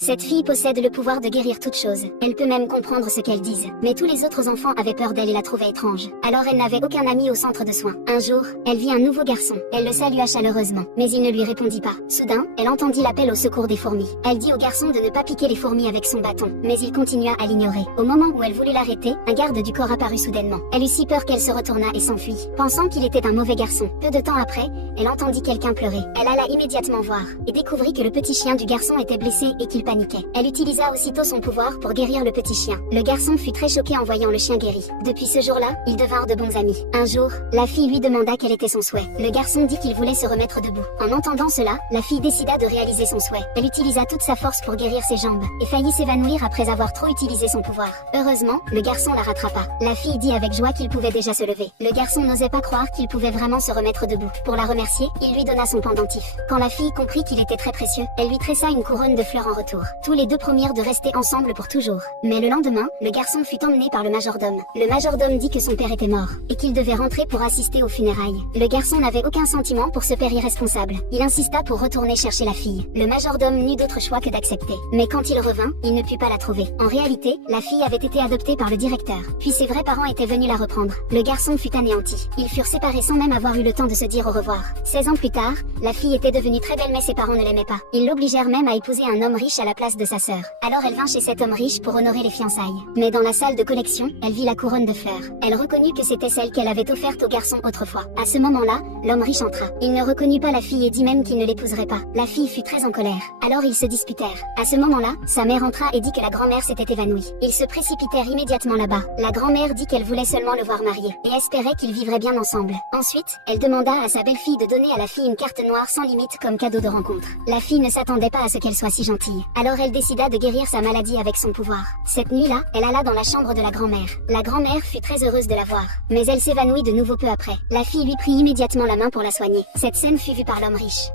Cette fille possède le pouvoir de guérir toute chose. Elle peut même comprendre ce qu'elles disent. Mais tous les autres enfants avaient peur d'elle et la trouvaient étrange. Alors elle n'avait aucun ami au centre de soins. Un jour, elle vit un nouveau garçon. Elle le salua chaleureusement, mais il ne lui répondit pas. Soudain, elle entendit l'appel au secours des fourmis. Elle dit au garçon de ne pas piquer les fourmis avec son bâton, mais il continua à l'ignorer. Au moment où elle voulut l'arrêter, un garde du corps apparut soudainement. Elle eut si peur qu'elle se retourna et s'enfuit, pensant qu'il était un mauvais garçon. Peu de temps après, elle entendit quelqu'un pleurer. Elle alla immédiatement voir, et découvrit que le petit chien du garçon était blessé et qu'il paniquait. Elle utilisa aussitôt son pouvoir pour guérir le petit chien. Le garçon fut très choqué en voyant le chien guéri. Depuis ce jour-là, ils devinrent de bons amis. Un jour, la fille lui demanda quel était son souhait. Le garçon dit qu'il voulait se remettre debout. En entendant cela, la fille décida de réaliser son souhait. Elle utilisa toute sa force pour guérir ses jambes, et faillit s'évanouir après avoir trop utilisé son pouvoir. Heureusement, le garçon la rattrapa. La fille dit avec joie qu'il pouvait déjà se lever. Le garçon n'osait pas croire qu'il pouvait vraiment se remettre debout. Pour la remercier, il lui donna son pendentif. Quand la fille comprit qu'il était très précieux, elle lui tressa une couronne de fleurs en retour. Tous les deux promirent de rester ensemble pour toujours. Mais le lendemain, le garçon fut emmené par le majordome. Le majordome dit que son père était mort, et qu'il devait rentrer pour assister aux funérailles. Le garçon n'avait aucun sentiment pour ce père irresponsable. Il insista pour retourner chercher la fille. Le majordome n'eut d'autre choix que d'accepter. Mais quand il revint, il ne put pas la trouver. En réalité, la fille avait été adoptée par le directeur. Puis ses vrais parents étaient venus la reprendre. Le garçon fut anéanti. Ils furent séparés sans même avoir eu le temps de se dire au revoir. 16 ans plus tard, la fille était devenue très belle mais ses parents ne l'aimaient pas. Ils l'obligèrent même à épouser un homme riche à la place de sa sœur. Alors elle vint chez cet homme riche pour honorer les fiançailles. Mais dans la salle de collection, elle vit la couronne de fleurs. Elle reconnut que c'était celle qu'elle avait offerte au garçon autrefois. À ce moment-là, l'homme riche entra. Il ne reconnut pas la fille et dit même qu'il ne l'épouserait pas. La fille fut très en colère. Alors ils se disputèrent. À ce moment-là, sa mère entra et dit que la grand-mère s'était évanouie. Ils se précipitèrent immédiatement là-bas. La grand-mère dit qu'elle voulait seulement le voir marié, et espérait qu'ils vivraient bien ensemble. Ensuite, elle demanda à sa belle-fille de donner à la fille une carte noire sans limite comme cadeau de rencontre. La fille ne s'attendait pas à ce qu'elle soit si gentille. Alors elle décida de guérir sa maladie avec son pouvoir. Cette nuit-là, elle alla dans la chambre de la grand-mère. La grand-mère fut très heureuse de la voir, mais elle s'évanouit de nouveau peu après. La fille lui prit immédiatement la main pour la soigner. Cette scène fut vue par l'homme riche.